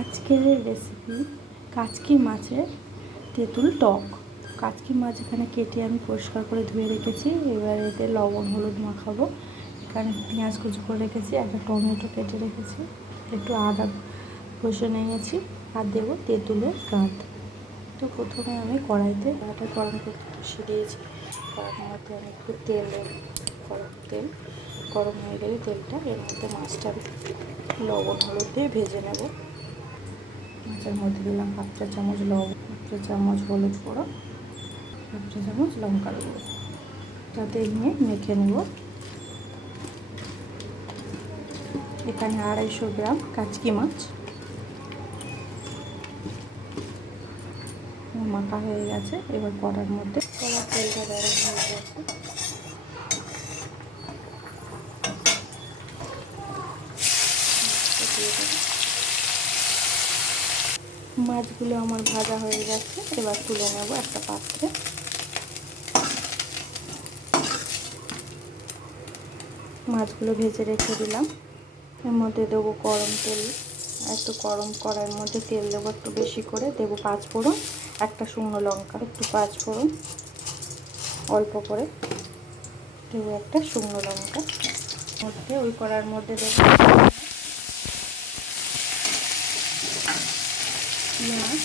আজকের রেসিপি কাচকি মাছের তেঁতুল টক। কাচকি মাছ এখানে কেটে আমি পরিষ্কার করে ধুয়ে রেখেছি। এবার এতে লবণ হলুদ মাখাবো। এখানে পেঁয়াজ কুচি করে রেখেছি, একটা টমেটো কেটে রেখেছি, একটু আদা কষে নিয়েছি, আর দেবো তেঁতুলের গাঁট। তো প্রথমে আমি কড়াইতে আটা গরম করতে বসিয়ে দিয়েছি। কড়াইয়ের মধ্যে আমি একটু তেল গরম হয়ে গেলে তেলটা এর মধ্যে মাছটা লবণ হলুদ দিয়ে ভেজে নেব। মাছের মধ্যে দিলাম হাফ চা চামচ লবণ, হাফ চা চামচ হলুদ গুঁড়ো, হাফ চা চামচ লঙ্কার গুঁড়ো, তাতে নিয়ে মেখে নেব। এখানে 250 গ্রাম কাচকি মাছ মাখা হয়ে গেছে। এবার কড়ার মধ্যে তেলটা গরম হয়ে গেছে। মাছগুলো আমার ভাজা হয়ে গেছে, এবার তুলে নেব একটা পাত্রে। মাছগুলো ভেজে রেখে দিলাম। এর মধ্যে দেবো গরম তেল, একটু গরম কড়াইয়ের মধ্যে তেল দেবো একটু বেশি করে, দেবো 5 ফোড়ন, একটা শুকনো লঙ্কা, একটু 5 ফোড়ন অল্প করে দেবো, একটা শুকনো লঙ্কা মধ্যে ওই কড়াইয়ের মধ্যে দেবো পেঁয়াজ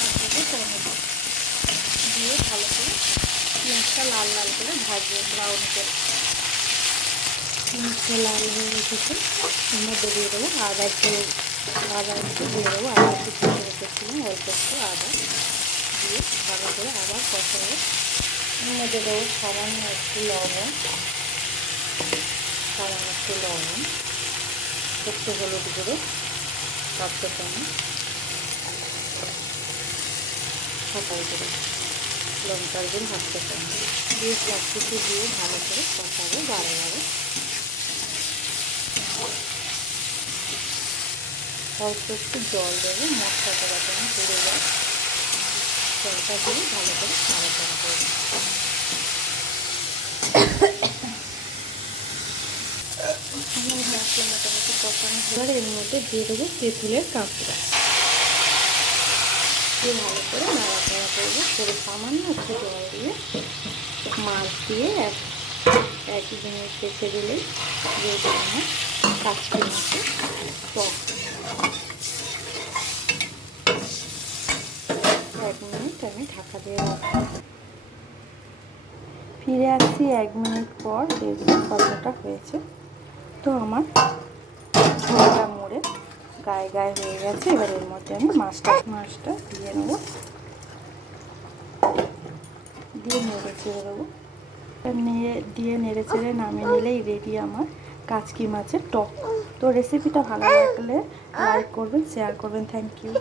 আর দেবো টমেটো দিয়ে ভালো করে পেঁয়াজটা লাল লাল করে ভাজবো, ব্রাউন করে। পেঁয়াজটা লাল হয়ে রেখেছে, আমরা দিয়ে দেবো আদা একটু দিয়ে দেবো। আদা একটু কেটে রেখেছিলাম, অল্প একটু আদা দিয়ে ভালো করে আবার কষাবো। এর মধ্যে দেবো সামান্য একটু লবণ, একটু হলুদ গুঁড়ো, হাফ চা চামচ ছাঁকাই করে, লঙ্কার গুঁড়ো হাফ চা চামচ দিয়ে সব কিছু দিয়ে ভালো করে কষাবো বারে। অল্প একটু জল দেবো, মশলাটা যাতে আমি পুড়ে যায়, জলটা দিয়ে ভালো করে নাড়াচাড়া করবো। আমার মশলা মোটামুটি কষানো হয়ে এর মধ্যে দিয়ে দেবো তেঁতুলের কাঁকড়া দিয়ে ভালো করে নাড়াচাড়া করবো। করে সামান্য একটু জল দিয়ে মাছ দিয়ে একই জিনিস রেখে দিলেই যেহেতু আমার কাচকি মাছের টক। 1 মিনিট আমি ঢাকা দিয়ে রাখবো। ফিরে আসছি 1 মিনিট পর, দেখবো কতটা হয়েছে। তো আমার ঝোলটা মরে গায়ে হয়ে গেছে। এবার এর মধ্যে আমি মাছটা দিয়ে নেবো, দিয়ে নেড়ে চেড়ে দেবো। দিয়ে নেড়ে চেড়ে নামিয়ে নিলেই রেডি আমার কাচকি মাছের টক। তো রেসিপিটা ভালো লাগলে লাইক করবেন, শেয়ার করবেন। Thank you.